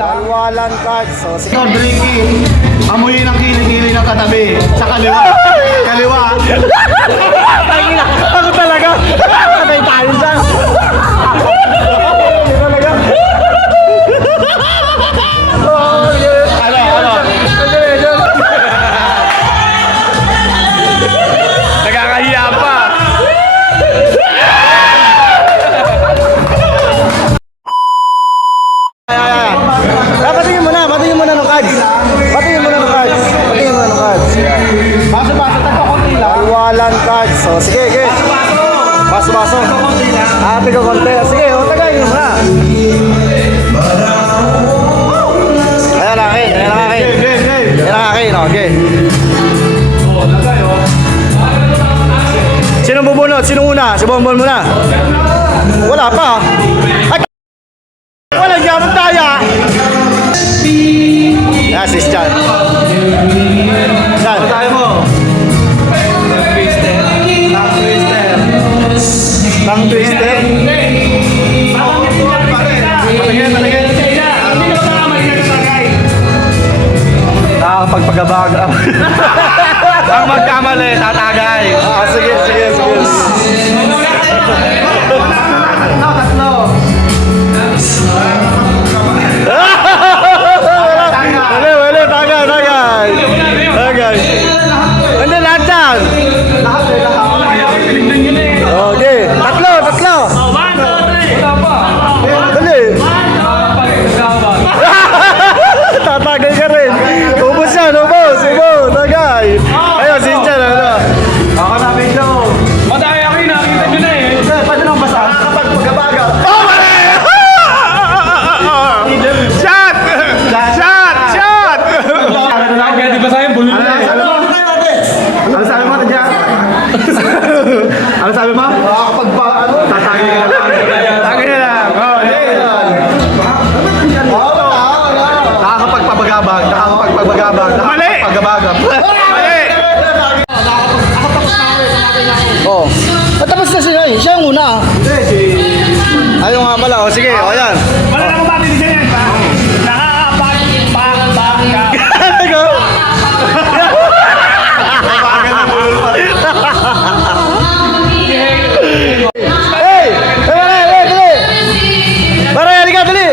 Walwalan cards. So, sige. Ito, drinking. Amuyin ang kilikili ng katabi. Sa kaliwa. Kaliwa. Ako talaga. Patay tayo dyan. Talaga. Ano? Nagkakahiya pa. Patingin mo na ng cards. Patingin mo na ng cards. Baso-baso, tagpakunti lang. Walwalan cards. So, sige. Baso-baso. Ate ko konti. Sige, tagayin mo na. Ayan ang akin. Okay. Sinong bubunot? Sinong una? Si Bonbon muna. Wala pa. Ay, walang gamot tayo. Yes, is Chan. Chan. Tayo mo. Tang twister. Patingin. Nakakapagpagabag. Ang magkamali, tatagay. Sige. Tatlo. Wala, tagay. Hindi, lahat yan. Okay, tatlo. Dali. Tatagay ka rin. Ubus yan, tagay. Ayun, sincha na. Ako na, medyo. Madaya kayo, nakita nyo na eh. Pwede nang basa. Nakakapagpagabaga. Oh, mali! Shot! Kaya di ba sa'yo, bulo na eh. Ano sabi mo, Tadya? Ano sabi mo? Tatagay ka na lang. Tagay na lang. Nakakapagpabagabag. Mali! Mali! Oh. Tapos na siya. Siya yung una. Ayun nga pala. O sige, o yan. Wala na akong matitigyan yan pa. Nakakapagpagbaga. Hey! Dali! Para, halika, dali!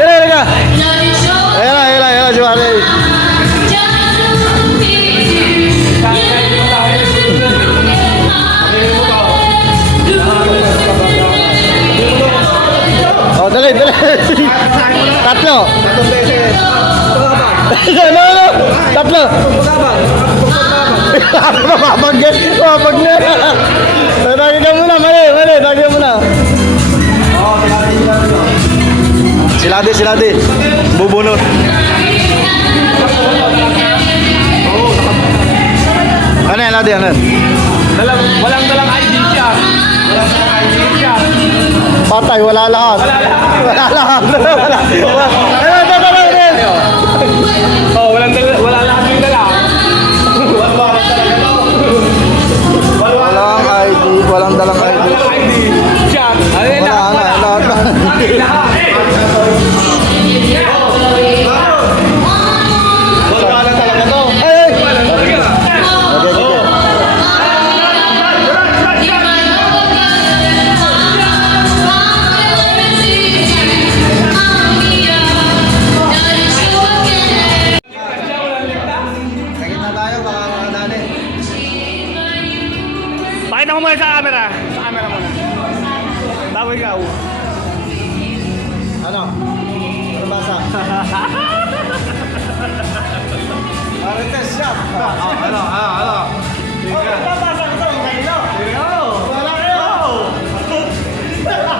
Halika! Ayan na, si Mari. Oh, dali! Tatlo! No! Tatlo! Mapapag na! Tagin ka muna, mali! Tagin mo na! Siladi! Bubunot! Ano yan, Ladi? Ano yan? Walang dalang ID siya. Patay, wala lahat! Wala lahat yung dala. Walang dalang ID. Shot. Wala na. Wala talaga to. Hey! Pakita mo muna sa camera. Sa camera muna. Bago ikaw. Ano basa? Marites shop. Ano? Babasa ko ito, kanino? Wala kayo! Wala na!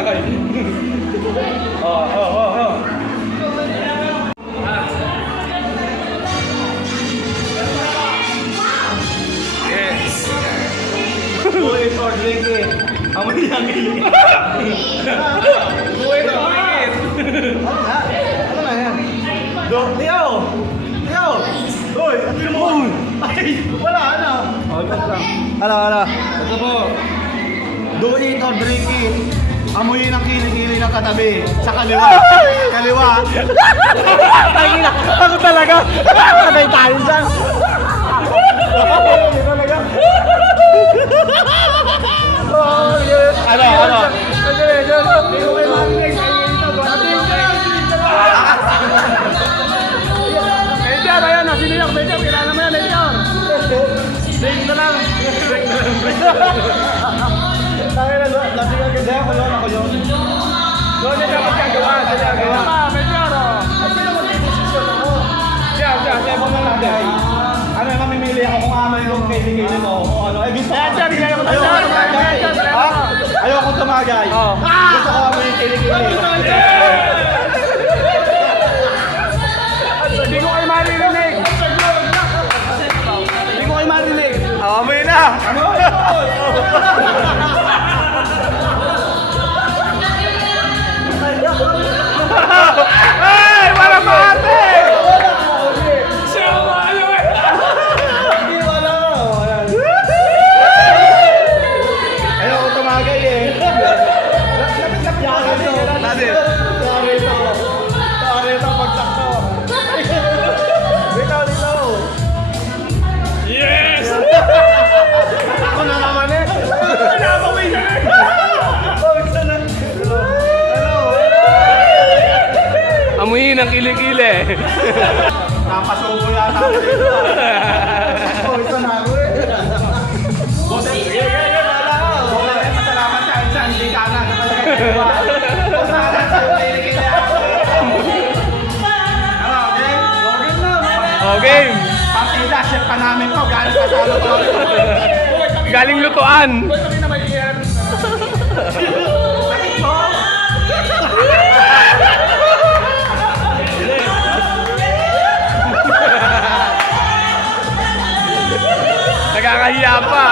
Do it or drink it. Amoy ang kilikili. Ano na yan? Leo! Leo! Uy, ano mo? Ay, wala, ano? Ano? Ito po. Do it or drink it. Amoyin ang kilikili ng katabi. Sa kaliwa. Kaliwa. Tangina, ako talaga. Patay tayo dyan. Ano? Medyo, ayan, siniyak, medyo, kilala mo yan, medyo. Break na lang. Tangina, lasing agad yan. Ako yun. Doon niya dapat gagawa, medyo, Siya mo na lang din. Ano yung mamimili ako kung ano yung kilikili mo o ano. Eh, gusto ko. Ayoko tumagay. Gusto ko amoy yung kilikili. Hindi ko kayo maririnig. Hindi ko kayo maririnig. Amoy na. Ay, wala mate! Siya mo ano eh! Ayoko tumagay eh. Yari ito, pagsakto. Dito. Yes! Ako na naman eh. Pinapaway ka na! Amuhin ang kilikili. Napasubo yata ako dito. Isa na ako eh. Masalamat sa hindi ka na. Masalamat sa kilikili ako. Ano, okay? Oh, game. Partida, chef pa namin to. Galing kasalo ko. Galing lutuan. Nakakahiya pa.